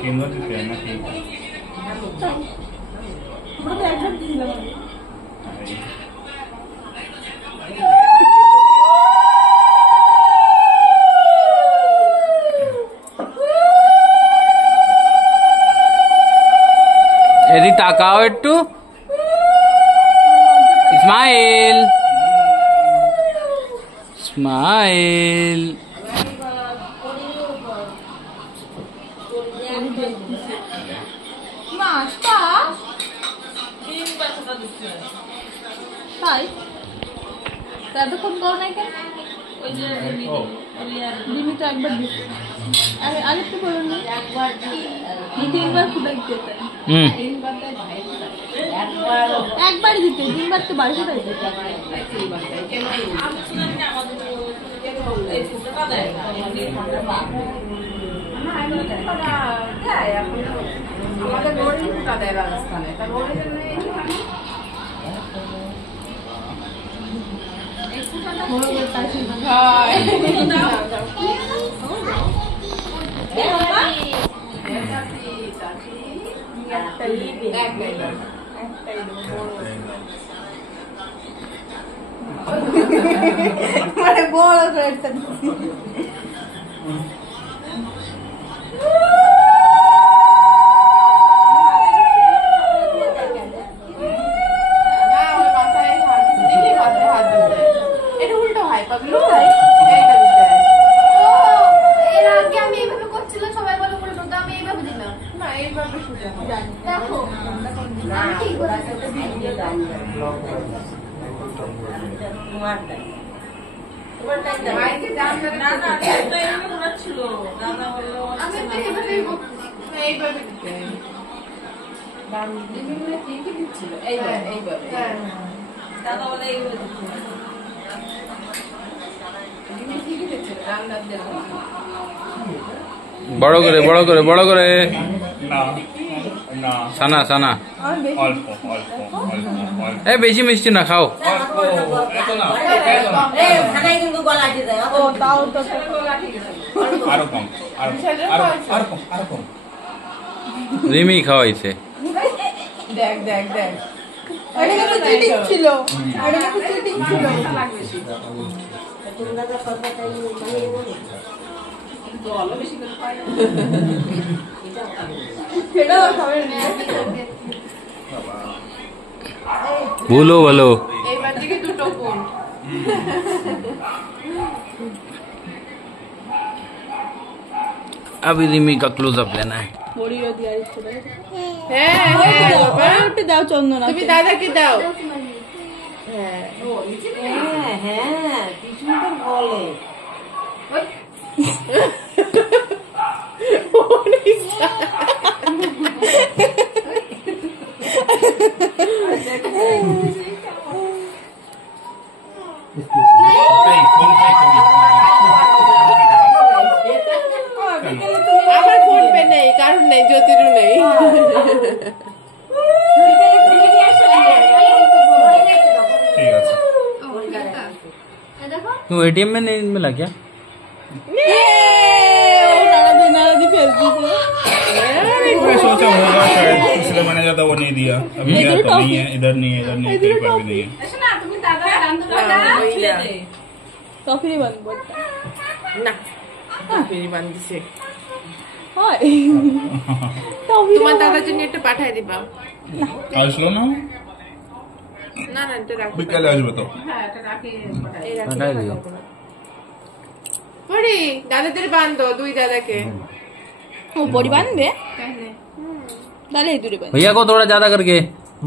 তিনবার দিতে হয় নাকি? এদি তাকাও একটু, স্মাইল স্মাইল। তাই এতক্ষণ করো নাই কেন? লিমিট একবার দিচ্ছে, আরেকটু করুন না, তিনবার ফুটাই দিতে, একবারই দিতে, তিনবার তো বাড়ি ফুটাই দিতে। আমাদের গড়ি ফুটা দেয় রাজস্থানে, তা গড়ি মানে বড় করে বড় করে বড় করে বড় করে। না না, সানা সানা অল্প অল্প অল্প। এই বেশি মিষ্টি না খাও। এত না, আরো কম, আরো কম, আরো কম। রিমি খাওয়াইছে। দেখ দেখ দেখ, बोलो बोलो। এইবার দিকে দুটো কোণ। अभी रिमी का क्लोजअप लेना है। দাও চন্দনা, তুমি দাদাকে দাও। আমার ফোন পে নেই, কারণ নেই, জ্যোতিরও নেই। ঠিক আছে। तू एटीएम में नहीं मिला क्या? मैं सोचा होगा शायद, इसलिए मैंने ज्यादा वो नहीं दिया। अभी दिया तो नहीं है, इधर नहीं है, इधर नहीं है, तेरे पर भी नहीं है। টফি বানবো না, ফিরি বান্ধিছে। হয় তোমার দাদার জন্য একটা পাঠাই দিবা। আসলো না, না না, এটা রাখো। বিকালে আসবে তো। हटा दियो। পরি দাদাদের বান্ধো, দুই দাদাকে। ও বড়ি বানবে তাহলে এই দূরে বানবে। भैया को थोड़ा ज्यादा करके।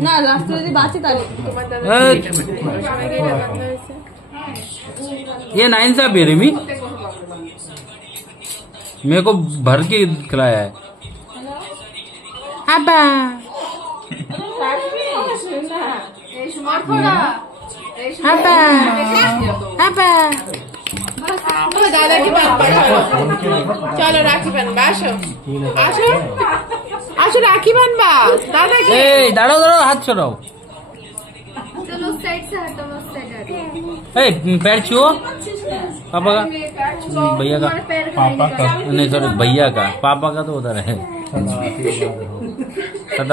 না লাস্টে যদি বাঁচে তাহলে তোমার দাদা ये नाइंसाफी है रिमी, मेरे को भर के खिलाया है। अब्बा अब्बा अब्बा। দাদাকে চলো রাখি বানবা, আসো আসো আসো, রাখি বানবা দাদাকে। ए दाड़ो दाड़ो, हाथ छोड़ाओ। चलो साइड से हटो, बस साइड हटो। ए पैर छुओ पापा का, भैया का, पापा का नहीं सॉरी भैया का, पापा का तो उधर है। सदा आशीर्वाद हो।